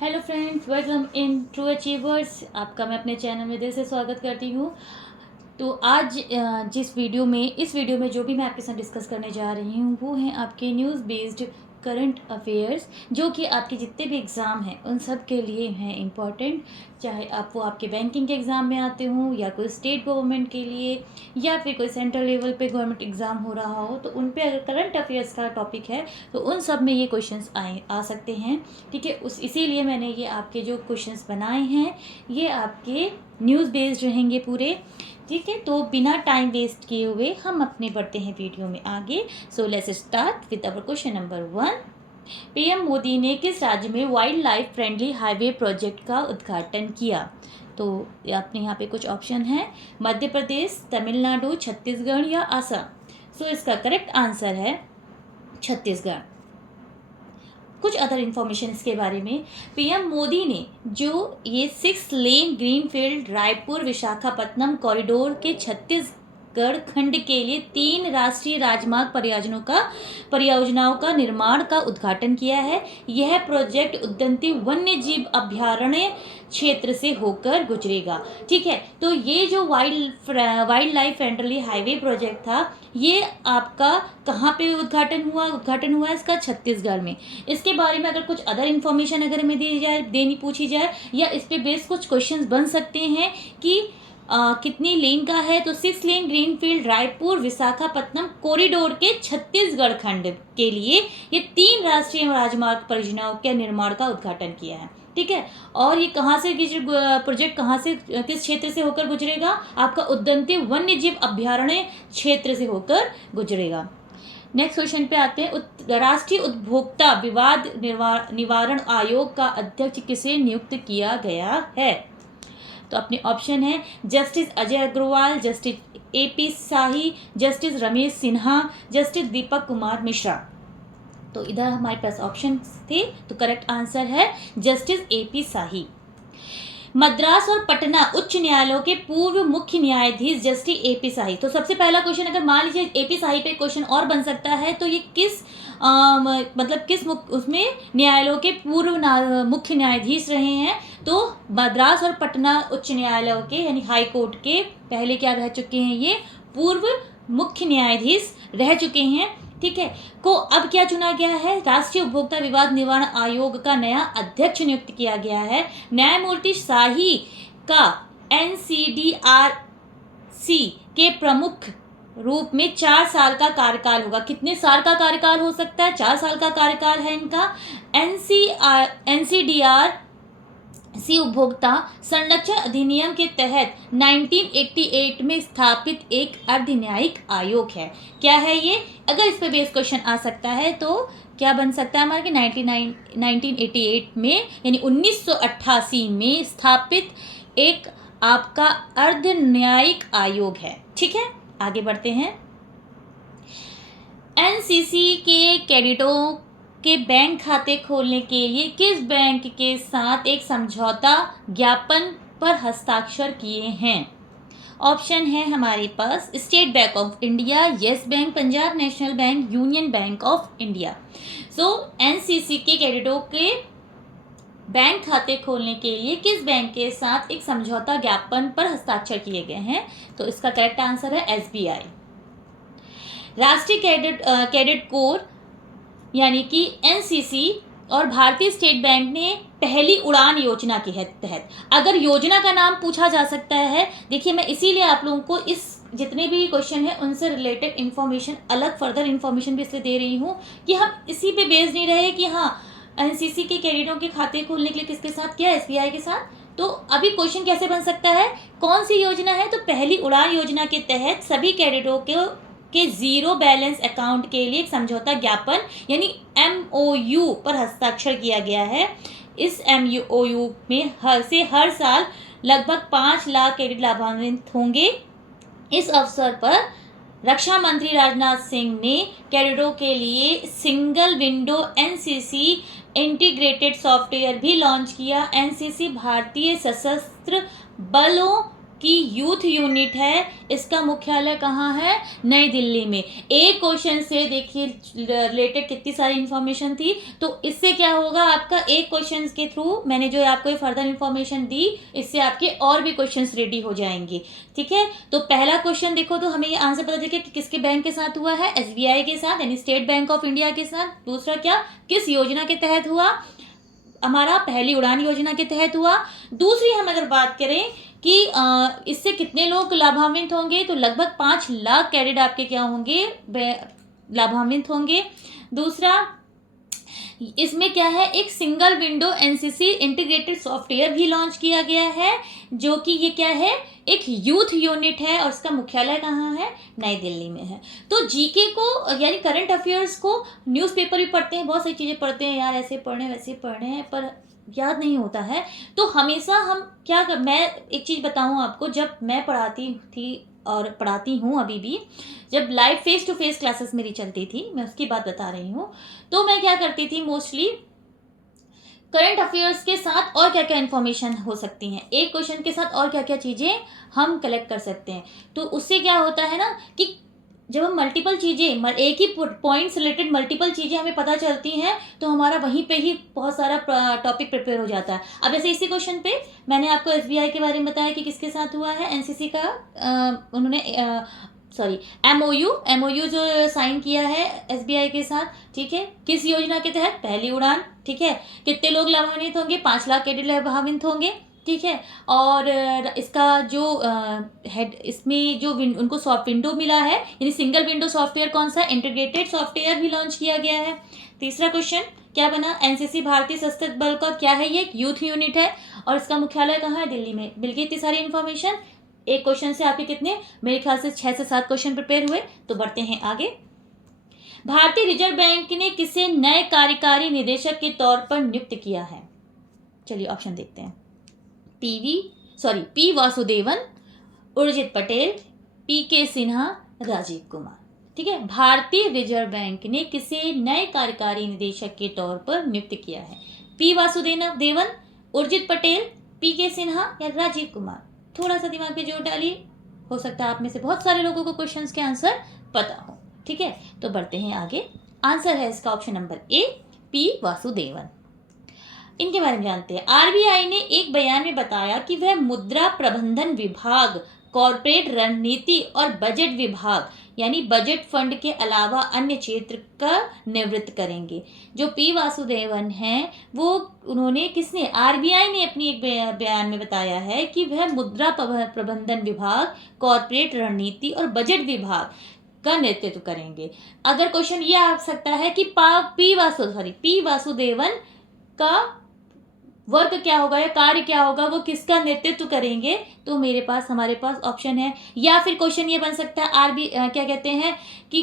Hello friends, welcome in true achievers. आपका मैं अपने चैनल में दिल से स्वागत करती हूँ। तो आज इस वीडियो में जो भी मैं आपके साथ डिस्कस करने जा रही हूँ वो हैं आपके न्यूज़ बेस्ड करंट अफेयर्स, जो कि आपके जितने भी एग्ज़ाम हैं उन सब के लिए हैं इम्पॉर्टेंट। चाहे वो आपके बैंकिंग के एग्ज़ाम में आते हों या कोई स्टेट गवर्नमेंट के लिए या फिर कोई सेंट्रल लेवल पे गवर्नमेंट एग्ज़ाम हो रहा हो, तो उन पे अगर करंट अफेयर्स का टॉपिक है तो उन सब में ये क्वेश्चंस आ सकते हैं। ठीक है, इसीलिए मैंने ये आपके जो क्वेश्चंस बनाए हैं ये आपके न्यूज़ बेस्ड रहेंगे पूरे। ठीक है, तो बिना टाइम वेस्ट किए हुए हम अपने बढ़ते हैं वीडियो में आगे। So let's start with our question number 1। PM Modi ने किस राज्य में wild life friendly highway project का उद्घाटन किया? तो अपने यहाँ पे कुछ ऑप्शन हैं, मध्य प्रदेश, तमिलनाडु, छत्तीसगढ़ या असम। सो इसका करेक्ट आंसर है छत्तीसगढ़। कुछ अदर इन्फॉर्मेशन इसके बारे में, पीएम मोदी ने जो ये 6 lane greenfield Raipur Visakhapatnam corridor के छत्तीसगढ़ खंड के लिए 3 राष्ट्रीय राजमार्ग परियोजनाओं का निर्माण का उद्घाटन किया है। यह प्रोजेक्ट उदंती वन्य जीव अभयारण्य क्षेत्र से होकर गुजरेगा। ठीक है, तो ये जो wild life friendly highway project था, ये आपका कहाँ पे उद्घाटन हुआ है इसका छत्तीसगढ़ में। इसके बारे में अगर कुछ अदर इन्फॉर्मेशन अगर हमें पूछी जाए या इस पे बेस कुछ क्वेश्चंस बन सकते हैं कि कितनी लेन का है, तो 6 lane greenfield Raipur Visakhapatnam corridor के छत्तीसगढ़ खंड के लिए ये 3 राष्ट्रीय राजमार्ग परियोजनाओं के निर्माण का उद्घाटन किया है। ठीक है, और ये कहाँ से प्रोजेक्ट कहाँ से किस क्षेत्र से होकर गुजरेगा? आपका उदंती वन्य जीव अभयारण्य क्षेत्र से होकर गुजरेगा। नेक्स्ट क्वेश्चन पे आते हैं। राष्ट्रीय उपभोक्ता विवाद निवारण आयोग का अध्यक्ष किसे नियुक्त किया गया है? तो अपने ऑप्शन है justice Ajay Agrawal, justice AP Shahi, justice Ramesh Sinha, justice Deepak Kumar Mishra. तो इधर हमारे पास ऑप्शन थे, तो करेक्ट आंसर है जस्टिस एपी शाही। मद्रास और पटना उच्च न्यायालयों के पूर्व मुख्य न्यायाधीश जस्टिस एपी शाही। तो सबसे पहला क्वेश्चन, अगर मान लीजिए एपी शाही पे क्वेश्चन और बन सकता है, तो ये किस उसमें न्यायालयों के पूर्व मुख्य न्यायाधीश रहे हैं? तो मद्रास और पटना उच्च न्यायालयों के यानी हाई कोर्ट के पहले क्या रह चुके हैं? ये पूर्व मुख्य न्यायाधीश रह चुके हैं। ठीक है, को अब क्या चुना गया है? राष्ट्रीय उपभोक्ता विवाद निवारण आयोग का नया अध्यक्ष नियुक्त किया गया है। न्यायमूर्ति शाही का एनसीडीआरसी के प्रमुख रूप में 4 साल का कार्यकाल होगा। कितने साल का कार्यकाल हो सकता है? 4 साल का कार्यकाल है इनका। एनसीडीआरसी उपभोक्ता संरक्षण अधिनियम के तहत 1988 में स्थापित एक अर्धन्यायिक आयोग है। क्या है ये? अगर इस पे बेस क्वेश्चन आ सकता है तो क्या बन सकता है हमारे 1988 में यानी 1988 में स्थापित एक आपका अर्धन्यायिक आयोग है। ठीक है, आगे बढ़ते हैं। एनसीसी के कैडेटों के बैंक खाते खोलने के लिए किस बैंक के साथ एक समझौता ज्ञापन पर हस्ताक्षर किए हैं? ऑप्शन है हमारे पास state bank of India, yes bank, Punjab national bank, union bank of India. So NCC के कैडेटों के बैंक खाते खोलने के लिए किस बैंक के साथ एक समझौता ज्ञापन पर हस्ताक्षर किए गए हैं? तो इसका करेक्ट आंसर है एसबीआई। राष्ट्रीय कैडेट कोर यानी कि एनसीसी और भारतीय स्टेट बैंक ने पहली उड़ान योजना के तहत, अगर योजना का नाम पूछा जा सकता है, देखिए मैं इसीलिए आप लोगों को इस जितने भी क्वेश्चन है उनसे रिलेटेड इन्फॉर्मेशन, अलग फर्दर इन्फॉर्मेशन भी इसलिए दे रही हूँ कि हम इसी पे बेस्ड नहीं रहे कि हाँ एनसीसी के कैडेटों के खाते खोलने के लिए किसके साथ किया? एसबीआई के साथ। तो अभी क्वेश्चन कैसे बन सकता है? कौन सी योजना है? तो पहली उड़ान योजना के तहत सभी कैडेटों के जीरो बैलेंस अकाउंट के लिए एक समझौता ज्ञापन यानी एमओयू पर हस्ताक्षर किया गया है। इस एमओयू में हर साल लगभग 5 लाख कैडेट लाभान्वित होंगे। इस अवसर पर रक्षा मंत्री राजनाथ सिंह ने कैडेटों के लिए single window NCC integrated software भी लॉन्च किया। एनसीसी भारतीय सशस्त्र बलों की यूथ यूनिट है, इसका मुख्यालय कहाँ है? नई दिल्ली में। एक क्वेश्चन से देखिए रिलेटेड कितनी सारी इन्फॉर्मेशन थी। तो इससे क्या होगा, आपका एक क्वेश्चन के थ्रू मैंने जो आपको फर्दर इन्फॉर्मेशन दी, इससे आपके और भी क्वेश्चंस रेडी हो जाएंगे। ठीक है, तो पहला क्वेश्चन देखो तो हमें ये आंसर पता चलेगा कि किसके बैंक के साथ हुआ है? SBI के साथ, यानी स्टेट बैंक ऑफ इंडिया के साथ। दूसरा क्या, किस योजना के तहत हुआ? हमारा पहली उड़ान योजना के तहत हुआ। दूसरी हम अगर बात करें कि इससे कितने लोग लाभान्वित होंगे, तो लगभग 5 लाख कैडेट आपके क्या होंगे? लाभान्वित होंगे। दूसरा, इसमें क्या है, एक single window NCC integrated software भी लॉन्च किया गया है, जो कि ये क्या है, एक यूथ यूनिट है, और इसका मुख्यालय कहाँ है? नई दिल्ली में है। तो जीके को यानी करंट अफेयर्स को न्यूज़पेपर भी पढ़ते हैं, बहुत सारी चीज़ें पढ़ते हैं यार, ऐसे पढ़े वैसे पढ़े हैं, पर याद नहीं होता है। तो हमेशा हम क्या कर, मैं एक चीज़ बताऊँ आपको, जब मैं पढ़ाती थी और पढ़ाती हूँ अभी भी, जब live face to face classes मेरी चलती थी, मैं उसकी बात बता रही हूँ, तो मैं क्या करती थी, मोस्टली करंट अफेयर्स के साथ और क्या क्या इन्फॉर्मेशन हो सकती हैं, एक क्वेश्चन के साथ और क्या क्या चीज़ें हम कलेक्ट कर सकते हैं। तो उससे क्या होता है ना कि जब हम मल्टीपल चीज़ें, एक ही पॉइंट से रिलेटेड मल्टीपल चीज़ें हमें पता चलती हैं, तो हमारा वहीं पे ही बहुत सारा टॉपिक प्रिपेयर हो जाता है। अब जैसे इसी क्वेश्चन पे मैंने आपको SBI के बारे में बताया कि किसके साथ हुआ है, NCC का उन्होंने MOU जो साइन किया है SBI के साथ। ठीक है, किस योजना के तहत? पहली उड़ान। ठीक है, कितने लोग लाभान्वित होंगे? 5 लाख कैडेट लाभान्वित होंगे। ठीक है, और इसका जो हेड, इसमें जो उनको सॉफ्ट विंडो मिला है, यानी सिंगल विंडो सॉफ्टवेयर कौन सा? इंटीग्रेटेड सॉफ्टवेयर भी लॉन्च किया गया है। तीसरा क्वेश्चन क्या बना? NCC भारतीय सशस्त्र बल का क्या है? ये एक यूथ यूनिट है, और इसका मुख्यालय कहाँ है? दिल्ली में। मिल गई इतनी सारी इन्फॉर्मेशन। एक क्वेश्चन से आपके कितने, मेरे ख्याल से 6 से 7 क्वेश्चन प्रिपेयर हुए। तो बढ़ते हैं आगे। भारतीय रिजर्व बैंक ने किसे नए कार्यकारी निदेशक के तौर पर नियुक्त किया है? चलिए ऑप्शन देखते हैं। P Vasudevan, Urjit Patel, PK Sinha, Rajiv Kumar. ठीक है, भारतीय रिजर्व बैंक ने किसे नए कार्यकारी निदेशक के तौर पर नियुक्त किया है? P वासुदेवन, उर्जित पटेल, PK सिन्हा या राजीव कुमार? थोड़ा सा दिमाग पे जोर डालिए, हो सकता है आप में से बहुत सारे लोगों को क्वेश्चंस के आंसर पता हो। ठीक है, तो बढ़ते हैं आगे। आंसर है इसका option number A, P Vasudevan. इनके बारे में जानते हैं। RBI ने एक बयान में बताया कि वह मुद्रा प्रबंधन विभाग, कॉर्पोरेट रणनीति और बजट विभाग यानी बजट फंड के अलावा अन्य क्षेत्र का निवृत्त करेंगे। जो P वासुदेवन हैं, वो उन्होंने किसने, RBI ने अपनी एक बयान में बताया है कि वह मुद्रा प्रबंधन विभाग, कॉर्पोरेट रणनीति और बजट विभाग का नेतृत्व करेंगे। अगर क्वेश्चन ये आ सकता है कि P वासुदेवन का वर्क क्या होगा या कार्य क्या होगा, वो किसका नेतृत्व करेंगे, तो हमारे पास ऑप्शन है। या फिर क्वेश्चन ये बन सकता है क्या कहते हैं कि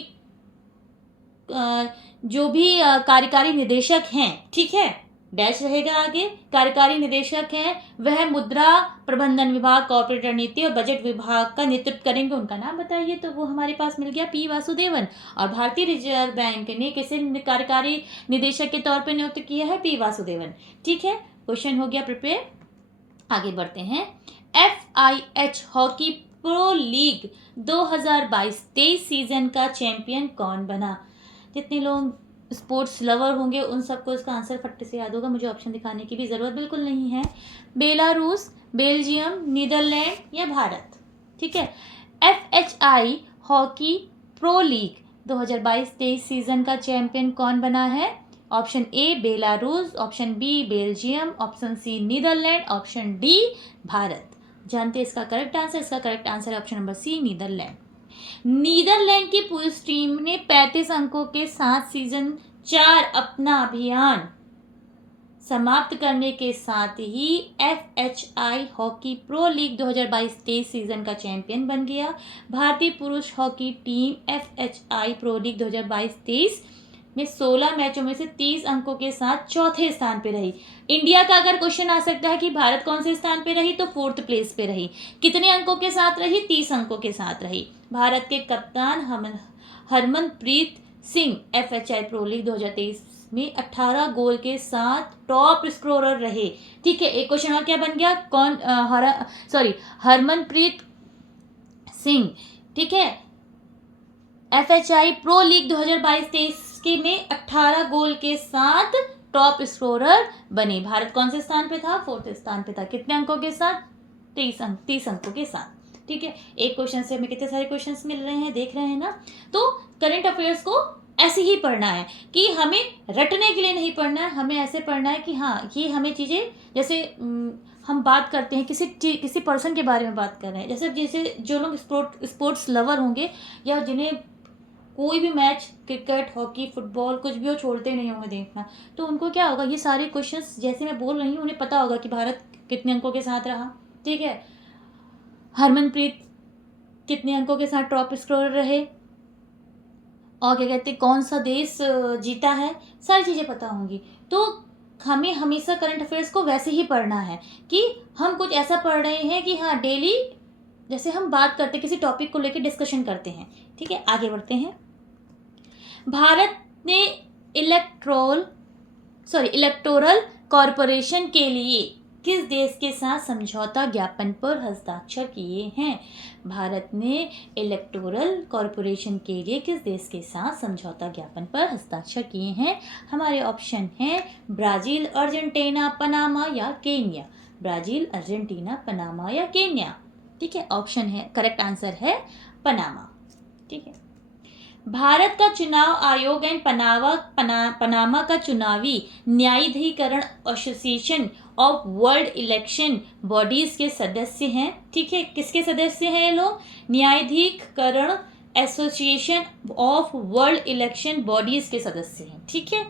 जो भी कार्यकारी निदेशक हैं, ठीक है, डैश रहेगा आगे, कार्यकारी निदेशक हैं, वह मुद्रा प्रबंधन विभाग, कॉर्पोरेट रणनीति और बजट विभाग का नेतृत्व करेंगे, उनका नाम बताइए। तो वो हमारे पास मिल गया P वासुदेवन। और भारतीय रिजर्व बैंक ने किसे कार्यकारी निदेशक के तौर पर नियुक्त किया है? P वासुदेवन। ठीक है, क्वेश्चन हो गया प्रिपेयर। आगे बढ़ते हैं। FIH hockey pro league 2022-23 season का चैंपियन कौन बना? जितने लोग स्पोर्ट्स लवर होंगे उन सबको इसका आंसर फट्टे से याद होगा, मुझे ऑप्शन दिखाने की भी ज़रूरत बिल्कुल नहीं है। बेलारूस, बेल्जियम, नीदरलैंड या भारत? ठीक है, FHI hockey pro league 2022-23 season का चैंपियन कौन बना है? Option A Belarus, option B Belgium, option C Netherland, option D Bharat. जानते हैं इसका करेक्ट आंसर? इसका करेक्ट आंसर है option number C Netherland. Netherland की पुरुष टीम ने 35 अंकों के साथ सीजन 4 अपना अभियान समाप्त करने के साथ ही FHI hockey pro league 2022-23 season का चैंपियन बन गया। भारतीय पुरुष hockey team FHI pro league 2022-23 में 16 मैचों में से 30 अंकों के साथ चौथे स्थान पे रही। इंडिया का अगर क्वेश्चन आ सकता है कि भारत कौन से स्थान पे रही, तो 4th प्लेस पे रही। कितने अंकों के साथ रही? 30 अंकों के साथ रही। भारत के कप्तान Harmanpreet Singh FHI pro league 2023 में 18 गोल के साथ टॉप स्कोरर रहे। ठीक है, एक क्वेश्चन और क्या बन गया, हरमनप्रीत सिंह, ठीक है, FHI प्रो लीग 2022-23 के में 18 गोल के साथ टॉप स्कोरर बने। भारत कौन से स्थान पे था, 4th स्थान पे था। कितने अंकों के साथ, 30 अंकों के साथ। ठीक है, एक क्वेश्चन से हमें कितने सारे क्वेश्चंस मिल रहे हैं, देख रहे हैं ना। तो करंट अफेयर्स को ऐसे ही पढ़ना है कि हमें रटने के लिए नहीं पढ़ना है, हमें ऐसे पढ़ना है कि हाँ ये हमें चीज़ें, जैसे हम बात करते हैं किसी पर्सन के बारे में बात कर रहे हैं, जैसे जो लोग स्पोर्ट्स लवर होंगे या जिन्हें कोई भी मैच, क्रिकेट, हॉकी, फुटबॉल कुछ भी हो छोड़ते नहीं होंगे देखना, तो उनको क्या होगा, ये सारे क्वेश्चंस जैसे मैं बोल रही हूँ उन्हें पता होगा कि भारत कितने अंकों के साथ रहा। ठीक है, हरमनप्रीत कितने अंकों के साथ टॉप स्कोरर रहे, और क्या कहते हैं कौन सा देश जीता है, सारी चीज़ें पता होंगी। तो हमें हमेशा करंट अफेयर्स को वैसे ही पढ़ना है कि हम कुछ ऐसा पढ़ रहे हैं कि हाँ डेली जैसे हम बात करते हैं, किसी टॉपिक को लेकर डिस्कशन करते हैं। ठीक है, आगे बढ़ते हैं। भारत ने इलेक्टोरल कॉरपोरेशन के लिए किस देश के साथ समझौता ज्ञापन पर हस्ताक्षर किए हैं। भारत ने इलेक्टोरल कॉरपोरेशन के लिए किस देश के साथ समझौता ज्ञापन पर हस्ताक्षर किए हैं। हमारे ऑप्शन हैं ब्राज़ील, अर्जेंटीना, पनामा या केन्या। ब्राज़ील, अर्जेंटीना, पनामा या केन्या। ठीक है, ऑप्शन है, करेक्ट आंसर है पनामा। ठीक है, भारत का चुनाव आयोग एंड पनामा का चुनावी न्यायाधिकरण association of world election bodies के सदस्य हैं। ठीक है, किसके सदस्य हैं ये लोग, न्यायाधिकरण association of world election bodies के सदस्य हैं। ठीक है,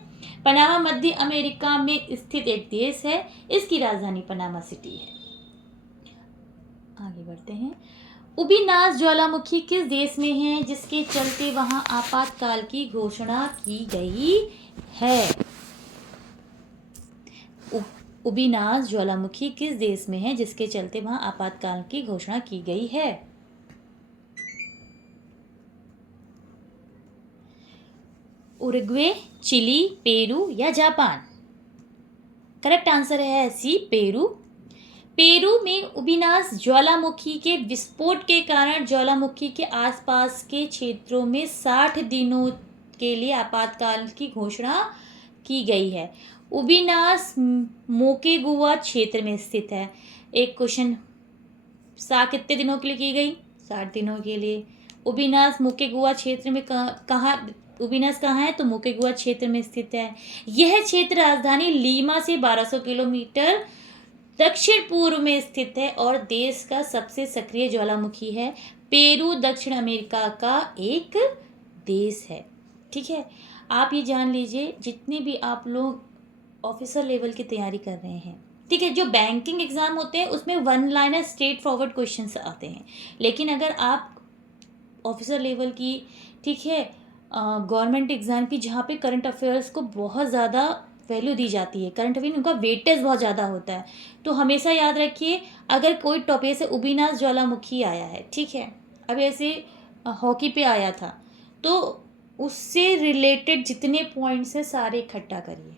पनामा मध्य अमेरिका में स्थित एक देश है, इसकी राजधानी पनामा सिटी है। आगे बढ़ते हैं। उबिनास ज्वालामुखी किस देश में है जिसके चलते वहां आपातकाल की घोषणा की गई है। उबिनास ज्वालामुखी किस देश में है जिसके चलते वहां आपातकाल की घोषणा की गई है। उरुग्वे, चिली, पेरू या जापान। करेक्ट आंसर है सी, पेरू। पेरू में उबिनास ज्वालामुखी के विस्फोट के कारण ज्वालामुखी के आसपास के क्षेत्रों में 60 दिनों के लिए आपातकाल की घोषणा की गई है। उबिनास मोकेगुआ क्षेत्र में स्थित है। एक क्वेश्चन, कितने दिनों के लिए की गई, 60 दिनों के लिए। उबिनास मोकेगुआ क्षेत्र में उबिनास कहाँ है, तो मोकेगुआ क्षेत्र में स्थित है। यह क्षेत्र राजधानी लीमा से 1200 किलोमीटर दक्षिण पूर्व में स्थित है और देश का सबसे सक्रिय ज्वालामुखी है। पेरू दक्षिण अमेरिका का एक देश है। ठीक है, आप ये जान लीजिए, जितने भी आप लोग ऑफिसर लेवल की तैयारी कर रहे हैं, ठीक है, जो बैंकिंग एग्जाम होते हैं उसमें 1 लाइनर स्ट्रेट फॉरवर्ड क्वेश्चंस आते हैं, लेकिन अगर आप ऑफिसर लेवल की, ठीक है, गवर्नमेंट एग्जाम की, जहाँ पे करंट अफेयर्स को बहुत ज़्यादा वैल्यू दी जाती है, करंट अफेयर उनका वेटेज बहुत ज़्यादा होता है, तो हमेशा याद रखिए, अगर कोई टॉपिक से उबिनास ज्वालामुखी आया है, ठीक है, अब ऐसे हॉकी पे आया था, तो उससे रिलेटेड जितने पॉइंट्स हैं सारे इकट्ठा करिए,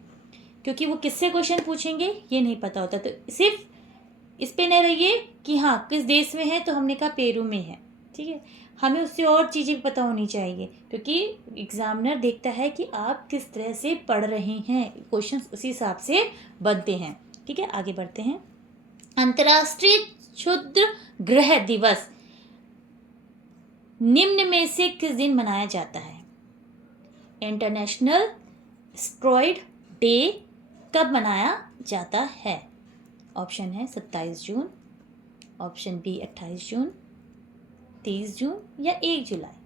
क्योंकि वो किससे क्वेश्चन पूछेंगे ये नहीं पता होता। तो सिर्फ इस पे न रहिए कि हाँ किस देश में है, तो हमने कहा पेरू में है। ठीक है, हमें उससे और चीज़ें भी पता होनी चाहिए, क्योंकि एग्जामिनर देखता है कि आप किस तरह से पढ़ रहे हैं, क्वेश्चंस उसी हिसाब से बनते हैं। ठीक है, आगे बढ़ते हैं। अंतर्राष्ट्रीय क्षुद्र ग्रह दिवस निम्न में से किस दिन मनाया जाता है। इंटरनेशनल एस्टेरॉयड डे कब मनाया जाता है। ऑप्शन है 27 जून, ऑप्शन बी 28 जून, 30 जून या 1 जुलाई।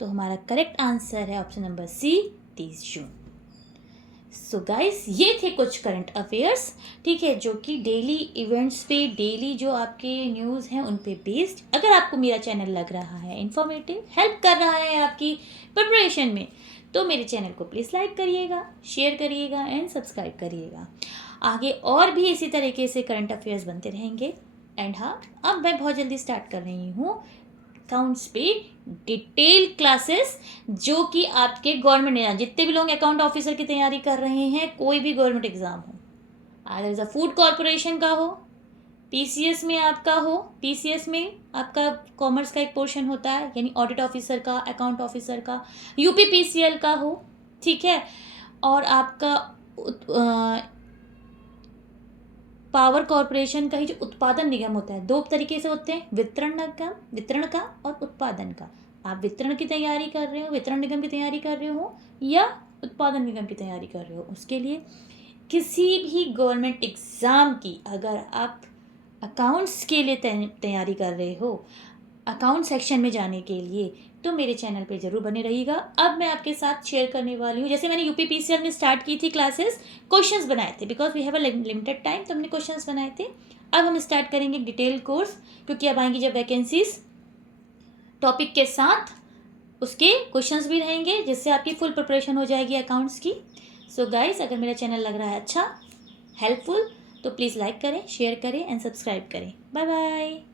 तो हमारा करेक्ट आंसर है ऑप्शन नंबर सी, 30 जून। सो गाइस, ये थे कुछ करंट अफेयर्स, ठीक है, जो कि डेली इवेंट्स पे, डेली जो आपके न्यूज़ हैं उन पे बेस्ड। अगर आपको मेरा चैनल लग रहा है इन्फॉर्मेटिव, हेल्प कर रहा है आपकी प्रिपरेशन में, तो मेरे चैनल को प्लीज़ लाइक करिएगा, शेयर करिएगा एंड सब्सक्राइब करिएगा। आगे और भी इसी तरीके से करंट अफेयर्स बनते रहेंगे। एंड हाँ, अब मैं बहुत जल्दी स्टार्ट कर रही हूँ अकाउंट्स पे डिटेल क्लासेस, जो कि आपके गवर्नमेंट ने, जितने भी लोग अकाउंट ऑफिसर की तैयारी कर रहे हैं, कोई भी गवर्नमेंट एग्जाम हो, अगर फूड कॉरपोरेशन का हो, पीसीएस में आपका हो, पीसीएस में आपका कॉमर्स का एक पोर्शन होता है, यानी ऑडिट ऑफिसर का, अकाउंट ऑफिसर का, यूपीपीसीएल का हो, ठीक है, और आपका पावर कॉरपोरेशन का ही जो उत्पादन निगम होता है, दो तरीके से होते हैं, वितरण का और उत्पादन का। आप वितरण की तैयारी कर रहे हो, वितरण निगम की तैयारी कर रहे हो, या उत्पादन निगम की तैयारी कर रहे हो, उसके लिए किसी भी गवर्नमेंट एग्ज़ाम की अगर आप अकाउंट्स के लिए तैयारी कर रहे हो, अकाउंट सेक्शन में जाने के लिए, तो मेरे चैनल पे ज़रूर बने रहिएगा। अब मैं आपके साथ शेयर करने वाली हूँ, जैसे मैंने यूपीपीसीएल में स्टार्ट की थी क्लासेस, क्वेश्चंस बनाए थे, because we have a limited time, तो हमने क्वेश्चंस बनाए थे। अब हम स्टार्ट करेंगे डिटेल कोर्स, क्योंकि अब आएंगी जब वैकेंसीज, टॉपिक के साथ उसके क्वेश्चंस भी रहेंगे, जिससे आपकी फुल प्रिपरेशन हो जाएगी अकाउंट्स की। सो गाइस, अगर मेरा चैनल लग रहा है अच्छा, हेल्पफुल, तो प्लीज़ लाइक करें, शेयर करें एंड सब्सक्राइब करें। Bye bye.